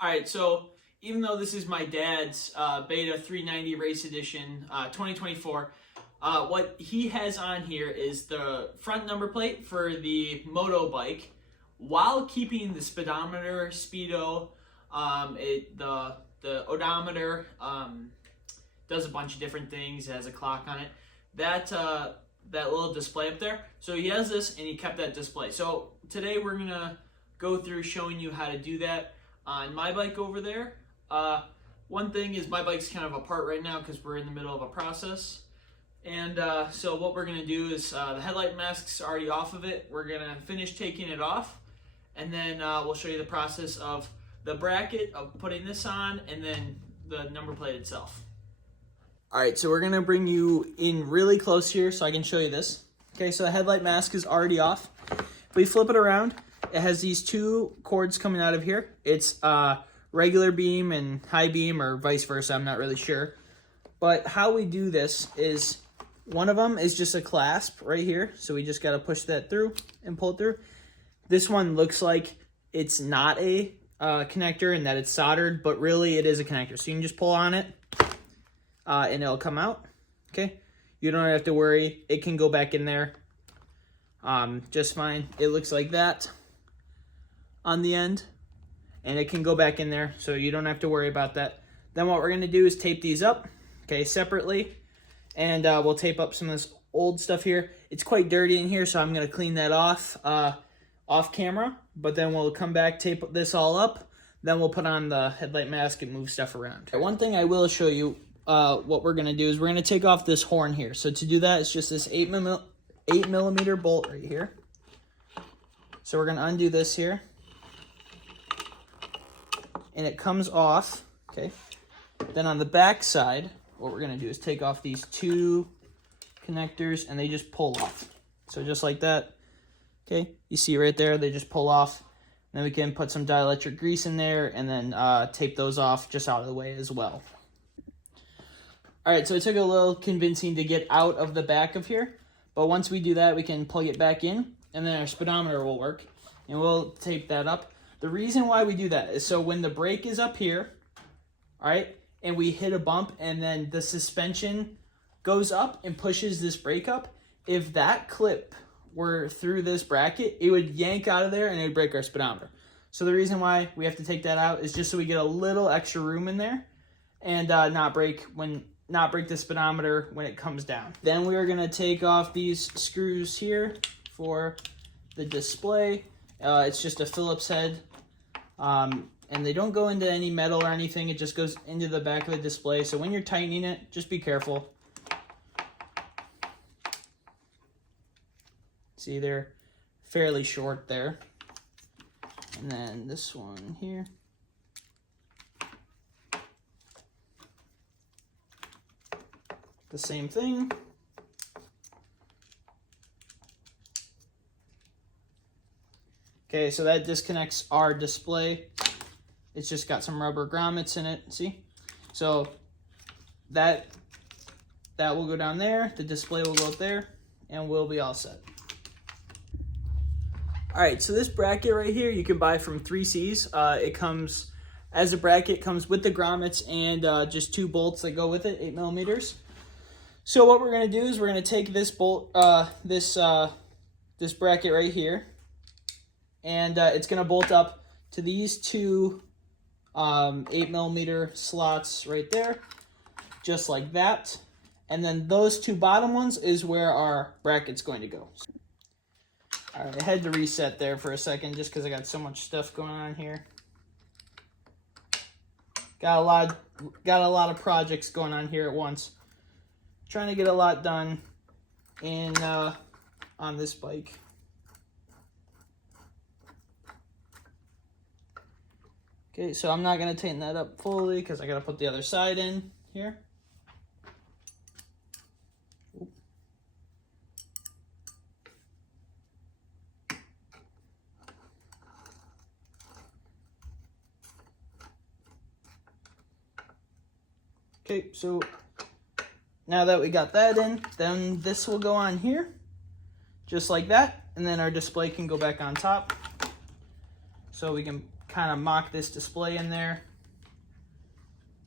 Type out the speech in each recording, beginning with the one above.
All right, so even though this is my dad's Beta 390 Race Edition 2024, what he has on here is the front number plate for the moto bike, while keeping the speedometer, speedo, the odometer, does a bunch of different things. It has a clock on it. That little display up there. So he has this, and he kept that display. So today we're gonna go through showing you how to do that on my bike over there. One thing is my bike's kind of apart right now because we're in the middle of a process. And so what we're gonna do is the headlight mask's already off of it. We're gonna finish taking it off, and then we'll show you the process of the bracket, of putting this on, and then the number plate itself. All right, so we're gonna bring you in really close here so I can show you this. Okay, so the headlight mask is already off. If we flip it around, it has these two cords coming out of here. It's regular beam and high beam, or vice versa, I'm not really sure. But how we do this is, one of them is just a clasp right here, so we just gotta push that through and pull it through. This one looks like it's not a connector and that it's soldered, but really it is a connector. So you can just pull on it, and it'll come out. Okay, you don't have to worry, it can go back in there just fine. It looks like that on the end, and it can go back in there, so you don't have to worry about that. Then what we're going to do is tape these up, okay, separately, and we'll tape up some of this old stuff here. It's quite dirty in here, so I'm going to clean that off camera, but then we'll come back, tape this all up, then we'll put on the headlight mask and move stuff around. One thing I will show you, what we're going to do is we're going to take off this horn here. So to do that, it's just this 8mm bolt right here. So we're going to undo this here, and it comes off, okay? Then on the back side, what we're going to do is take off these two connectors, and they just pull off. So just like that, okay? You see right there, they just pull off. Then we can put some dielectric grease in there, and then tape those off just out of the way as well. All right, so it took a little convincing to get out of the back of here, but once we do that, we can plug it back in, and then our speedometer will work, and we'll tape that up. The reason why we do that is so when the brake is up here, all right, and we hit a bump, and then the suspension goes up and pushes this brake up, if that clip were through this bracket, it would yank out of there, and it would break our speedometer. So the reason why we have to take that out is just so we get a little extra room in there, and not break the speedometer when it comes down. Then we are going to take off these screws here for the display. It's just a Phillips head, and they don't go into any metal or anything. It just goes into the back of the display. So when you're tightening it, just be careful. See, they're fairly short there. And then this one here. The same thing. Okay, so that disconnects our display. It's just got some rubber grommets in it, see? So that will go down there, the display will go up there, and we'll be all set. All right, so this bracket right here you can buy from 3C's. It comes as a bracket, comes with the grommets and just two bolts that go with it, 8mm. So what we're going to do is we're going to take this bolt, this bracket right here, and it's going to bolt up to these two 8mm slots right there, just like that. And then those two bottom ones is where our bracket's going to go. All right, I had to reset there for a second just because I got so much stuff going on here. Got a lot of projects going on here at once. Trying to get a lot done in on this bike. Okay, so I'm not going to tighten that up fully because I got to put the other side in here. Okay, so now that we got that in, then this will go on here, just like that, and then our display can go back on top. So we can kind of mock this display in there.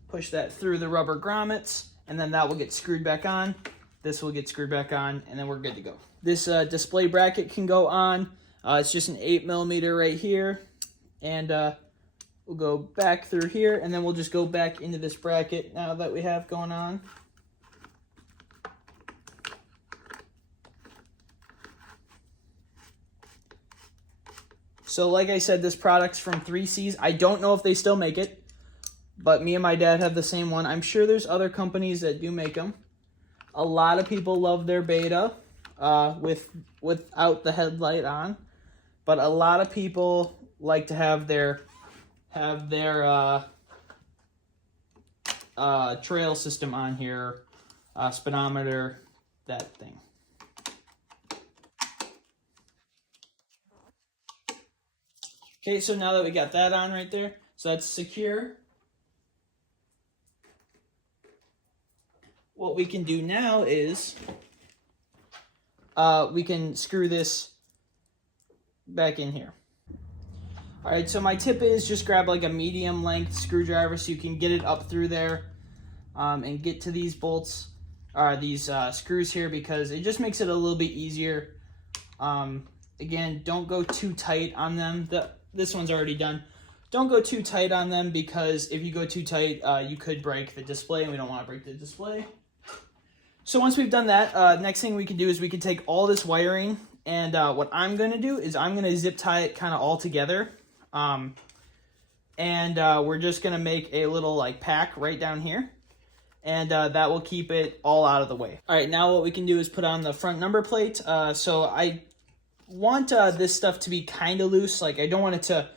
Push that through the rubber grommets, and then that will get screwed back on. This will get screwed back on, and then we're good to go. This display bracket can go on. It's just an 8mm right here, and we'll go back through here, and then we'll just go back into this bracket now that we have going on. So like I said, this product's from 3Cs. I don't know if they still make it, but me and my dad have the same one. I'm sure there's other companies that do make them. A lot of people love their Beta without the headlight on, but a lot of people like to have their trail system on here, speedometer, that thing. Okay, so now that we got that on right there, so that's secure. What we can do now is we can screw this back in here. All right, so my tip is just grab like a medium length screwdriver so you can get it up through there and get to these bolts, or these screws here, because it just makes it a little bit easier. Again, don't go too tight on them. This one's already done. Don't go too tight on them, because if you go too tight, you could break the display, and we don't want to break the display. So once we've done that, next thing we can do is we can take all this wiring, and what I'm going to do is I'm going to zip tie it kind of all together. We're just going to make a little like pack right down here, and that will keep it all out of the way. All right, now what we can do is put on the front number plate. So I want this stuff to be kind of loose. Like, I don't want it to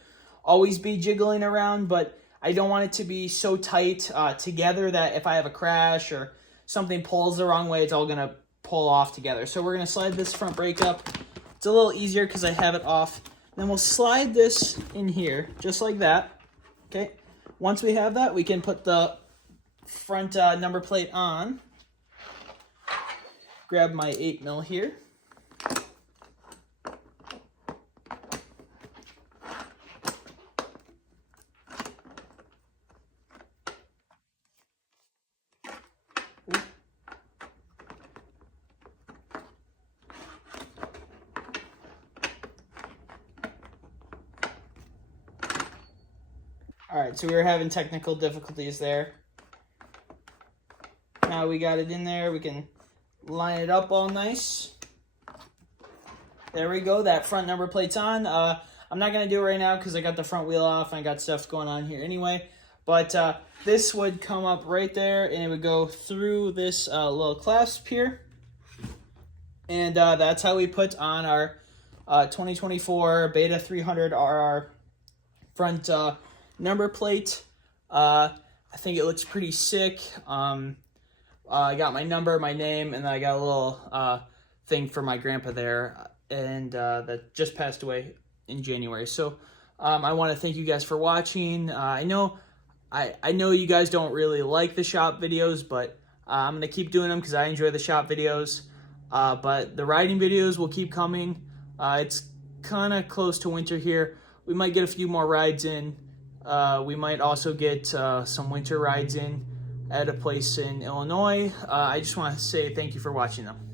always be jiggling around, but I don't want it to be so tight together that if I have a crash or something pulls the wrong way, it's all gonna pull off together. So we're gonna slide this front brake up. It's a little easier because I have it off. Then we'll slide this in here, just like that. Okay, once we have that, we can put the front number plate on. Grab my 8mm here. All right, so we were having technical difficulties there. Now we got it in there. We can line it up all nice. There we go. That front number plate's on. I'm not going to do it right now because I got the front wheel off and I got stuff going on here anyway. But this would come up right there, and it would go through this little clasp here. And that's how we put on our 2024 Beta 300RR front number plate. I think it looks pretty sick. I got my number, my name, and then I got a little thing for my grandpa there, and that just passed away in January. So I want to thank you guys for watching. I know you guys don't really like the shop videos, but I'm going to keep doing them because I enjoy the shop videos. But the riding videos will keep coming. It's kind of close to winter here. We might get a few more rides in. We might also get some winter rides in at a place in Illinois. I just want to say thank you for watching them.